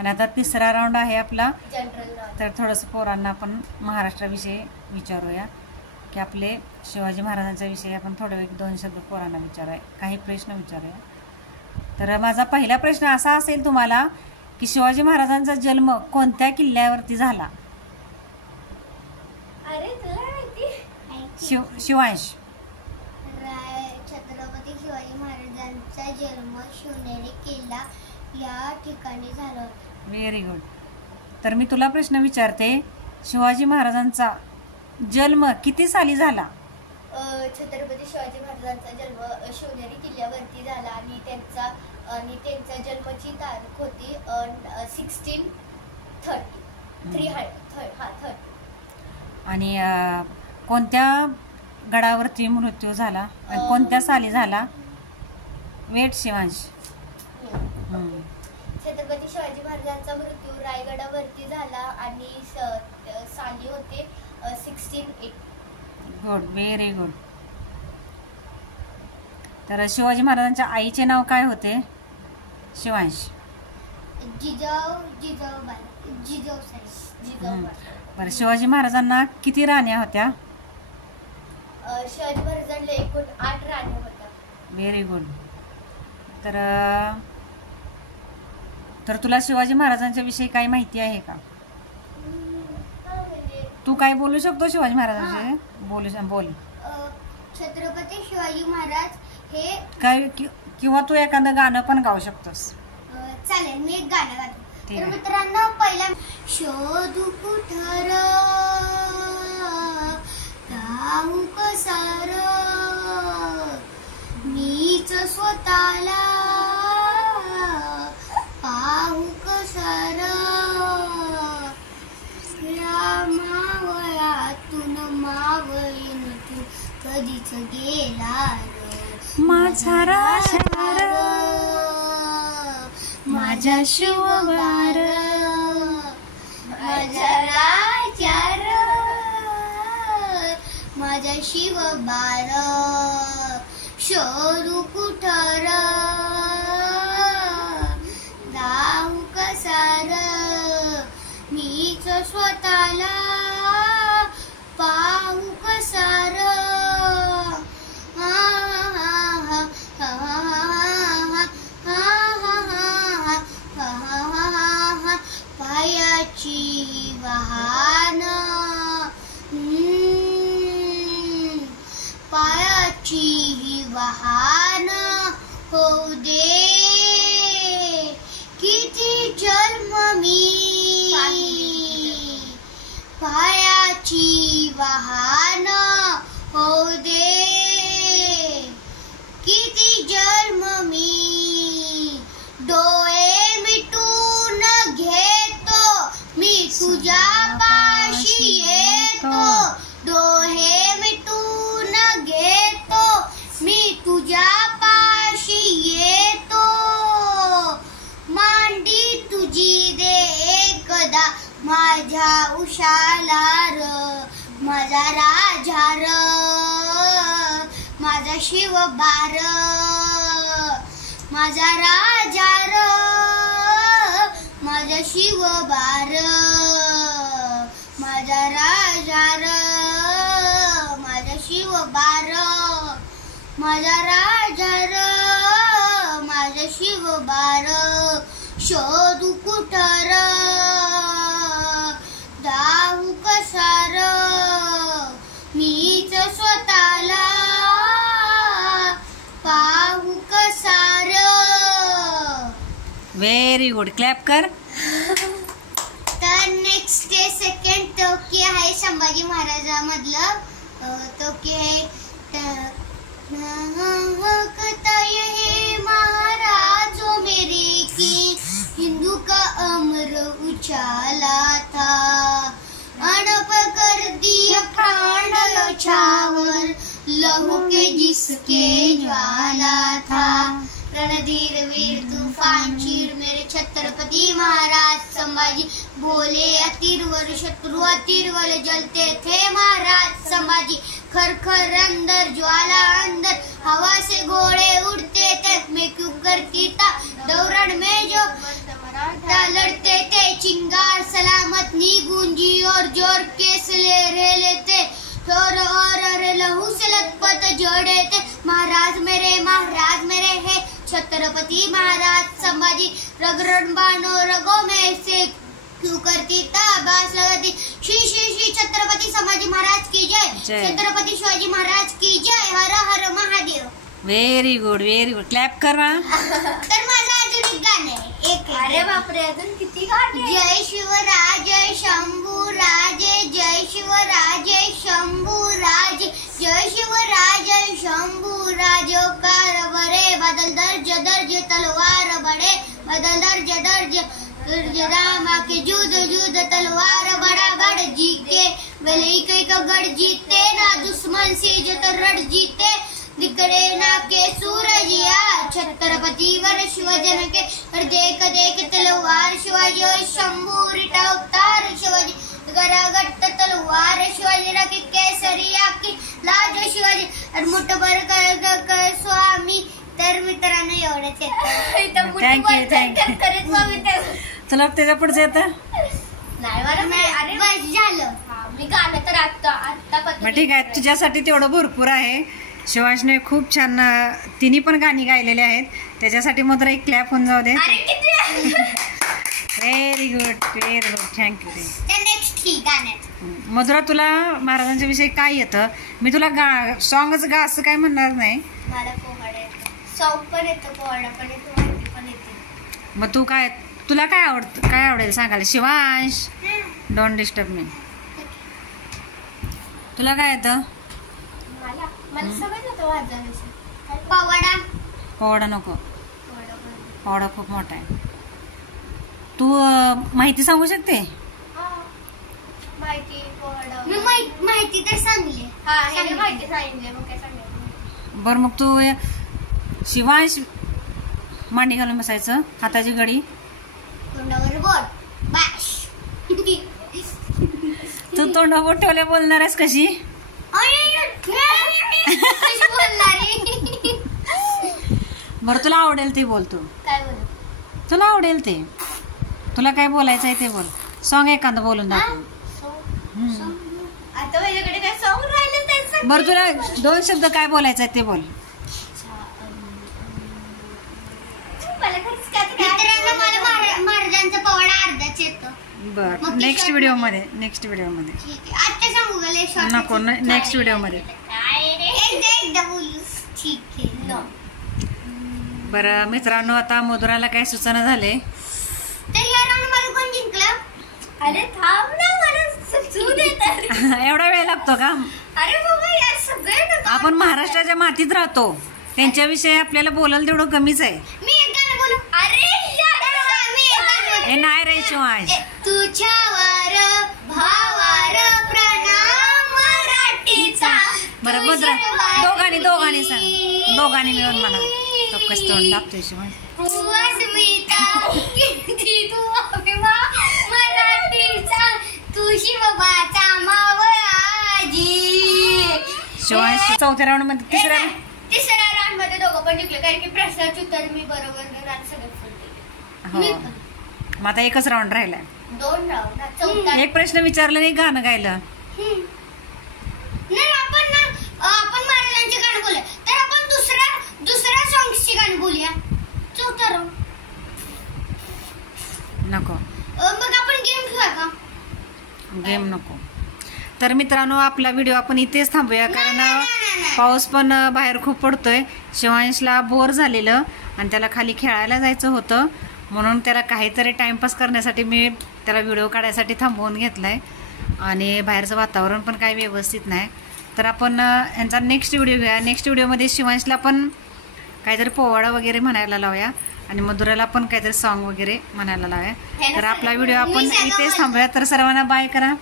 आणि आता तिसरा राऊंड आहे आपला जनरल नॉलेज. तर थोडंसं पोरांना आपण महाराष्ट्राविषयी विचारूया की आपले शिवाजी महाराजांच्या विषयी आपण थोडं 1-2 शब्द पोरांना विचारूया, काही प्रश्न विचारूया. तर माझा पहिला प्रश्न असा असेल तुम्हाला की शिवाजी महाराजांचा जन्म कोणत्या किल्ल्यावरती झाला? अरे तुला माहिती? शिवांश. छत्रपती शिवाजी महाराजांचा जन्म शिवनेरी किल्ला या ठिकाणी झाला होता. Very good. तर मी तुला प्रश्न विचारते, शिवाजी महाराजांचा जन्म किती साली झाला? छत्रपती शिवाजी महाराजांचा जन्म शिवनेरी किल्ल्यावरती झाला आणि त्यांचा जन्माची तारीख होती 1630. आणि कोणत्या गडावरती मृत्यू झाला आणि कोणत्या साली झाला? वेट शिवांश. छत्रपती शिवाजी महाराजांचा मृत्यू रायगडावरती झाला आणि साली होते 1680. Good, very good. तर शिवाजी महाराजांच्या आईचे नाव काय होते शिवांश? जिजाऊ. बरं, शिवाजी महाराजांना किती राण्या होत्या? शिवाजी महाराजांना एकूण 8 राण्या होत्या. Very good. तर तुला शिवाजी महाराजांच्या विषयी काही माहिती आहे का? तू काय बोलू शकतो शिवाजी महाराजांविषयी? बोल. छत्रपती शिवाजी महाराज हे काय किंवा तू एखादं गाणं पण गाऊ शकतोस. चालेल, मी एक गाणं गातो. ठीक तर आहे. मित्रांनो, पहिला शोधू कुठर राहू कसार मीच स्वतःला पाहू कसार मावळातून मावळीन तू कधीच गेला माझा राजा माझा शिवबार माझा राजा माझा शिवबार शोधू कुठर राहू कसार मीच स्वतःला पाहू कसार पायाची वाहन पायाची वाहन होऊ दे किती जन्म मी पायाची वाहन होऊ दे किती जन्म मी डोळे मिटून घेतो मी तुझ्या पाशी येतो डोळे मिटून घेतो मी तुझ्या पाशी येतो मांडी तुझी दे एकदा माझ्या उशाला र माझा राजा र माझा शिवबार माझा राजा र माझा शिवबार माझा राजा र माझा शिवबार माझा राजा र माझा शिवबार शोधू कुठर दाहू कसार मीच स्वतःला पाहू कसार. व्हेरी गुड, क्लॅप कर. तर नेक्स्ट डे सेकंड टोकी आहे संभाजी महाराजांमधलं. टोकी आहे हे महाराजो मेरे की हिंदू का अमर उछाला था अणप कर दिया प्राण न्योछावर लहू के जिसके ज्वाला था रणधीर वीर तूफान चीर मेरे छत्रपति महाराज संभाजी बोले अतीरवर शत्रु अतीरवर जलते थे महाराज संभाजी खर खर अंदर ज्वाला अंदर हवा से घोड़े उड़ते थे मैं क्यों करती था दौरण में जो लड़ते चिंगार सलामत नी गूंजी और जोर के ले लेते और लहू से लथपथ जोड़े थे। महाराज मेरे है छत्रपति महाराज संभाजी रग बानो रगों में से क्यों करती ताबास लगाती। श्री श्री श्री छत्रपति संभाजी महाराज की जय, छत्रपति शिवाजी महाराज की जय। हर हर महादेव। व्हेरी गुड क्लॅप कर ना. तर माझं अजून एक गाणं आहे. अरे बापरे, अजून किती गाणे. जय शिवराज शंभूराज, जय शिवराज शंभूराज, जय शिवराज शंभूराज. कार बरे बदल दर्ज तलवार बड़े बदल दर्ज रामा के जूद तलवार बड़ा बड़ जी के भले कई का गढ़ जीते ना दुश्मन से जत रड़ जीते दिखड़े ना के सूरजिया छत्रपति वर शिवजन के और देख तलवार शिवाजी और शंभू रिटा अवतार शिवाजी गरागट तलवार शिवाजी रखे केसरिया की लाज शिवाजी और मुठभर कर स्वामी. तर मित्रांनो एवढंच येतं. थँक्यू. तुला त्याच्या पुढचं येतं नाही मला बस झालं. मी गाणं तर आता ठीक आहे, तुझ्यासाठी तेवढं भरपूर आहे. शिवांशने खूप छान तिन्ही पण गाणी गायलेली आहेत, त्याच्यासाठी मग एक क्लॅप होऊन जाऊ दे. Very good thank you. मधुरा, तुला महाराजांच्या विषयी काय येतं? मी तुला सॉंगच गा असं काय म्हणणार नाही. मला पोवाडा येतो, सॉंग पण येतं, पोवाडा पण येतो, माहिती पण येते. मग तुला काय आवडेल सांगायला? Shivansh, don't disturb me. तुला काय येतं? मला सगळं येतं वाजवायला. पोवाडा नको, पोवाडा खूप मोठा आहे. तू माहिती सांगू शकते? माहिती तर सांगली. माहिती सांगितली, मग काय सांगितलं. बरं, मग तू शिवांश मांडी घालून बसायचं, हाताची घडी तोंडावर बोट बाश. तू तोंडावर ठेवल्या बोलणार आहेस कशी? बरं, तुला आवडेल ते बोल. तू काय बोलू? तुला आवडेल ते, तुला काय बोलायचं आहे ते बोल. सॉंग एखादं बोलून दाखव. आता माझ्याकडे काय सॉंग राहिलं? बरं, तुला 2 शब्द काय बोलायचं आहे ते बोल. मित्रांनो, मला महाराजांचा पोवाडा अर्धाच येतो. बरं, नेक्स्ट व्हिडिओमध्ये. आता सांगू का? नको, नेक्स्ट व्हिडिओमध्ये. एकदा बोलू. ठीक आहे. बरं मित्रांनो, आता मधुराला काय सूचना झाले. तर या राऊंड मध्ये कोण जिंकलं? अरे थांब ना, मला सुचू दे तर. एवढा वेळ लागतो का? अरे बाबा, या सगळे आपण महाराष्ट्राच्या मातीत राहतो, त्यांच्याविषयी आपल्याला बोलायला तेवढं कमीच आहे. मी एक गाणं बोलू. अरे हे नाही रे शिवांश. तुझ्यावर भावार प्रणाम मराठीचा. बरं मधुरा, दोघांनी सांग, दोघांनी मिळून म्हणा. कस तोंड दाबतोय शिवांश. मराठीचा तू शिवबाचा मावळाजी. शिवांश 4थ्या राऊंड मध्ये, तिसऱ्या राऊंड मध्ये दोघं पण जिंकले, कारण की प्रश्नाची उत्तर मी बरोबर हो. मग आता एकच राऊंड राहिलाय. 2 राऊंड. एक प्रश्न विचारला नाही, गाणं गायलं नाही. आपण महाराजांचे गाणं बोलूया, तर आपण दुसऱ्या सॉंग्सची गाणी बोलूया. 4था राऊंड नको. मग आपण गेम खेळूया का? गेम नको. तर मित्रांनो, आपला व्हिडिओ आपण इथेच थांबूया, कारण पाऊस पण बाहेर खूप पडतोय. शिवांशला बोर झालेलं आणि त्याला खाली खेळायला जायचं होतं, म्हणून त्याला काहीतरी टाइमपास करण्यासाठी मी त्याला व्हिडिओ काढायसाठी थांबवून घेतलाय. आणि बाहेरचं वातावरण पण काही व्यवस्थित नाही. तर आपण यांचा नेक्स्ट व्हिडिओ घेऊया. नेक्स्ट व्हिडिओमध्ये शिवांशला पण काहीतरी पोवाडा वगैरे म्हणायला लावूया आणि मधुराला पण काहीतरी सॉन्ग वगैरे म्हणायला लावूया. तर आपला व्हिडिओ आपण इथेच थांबूया. तर सर्वांना बाय करा.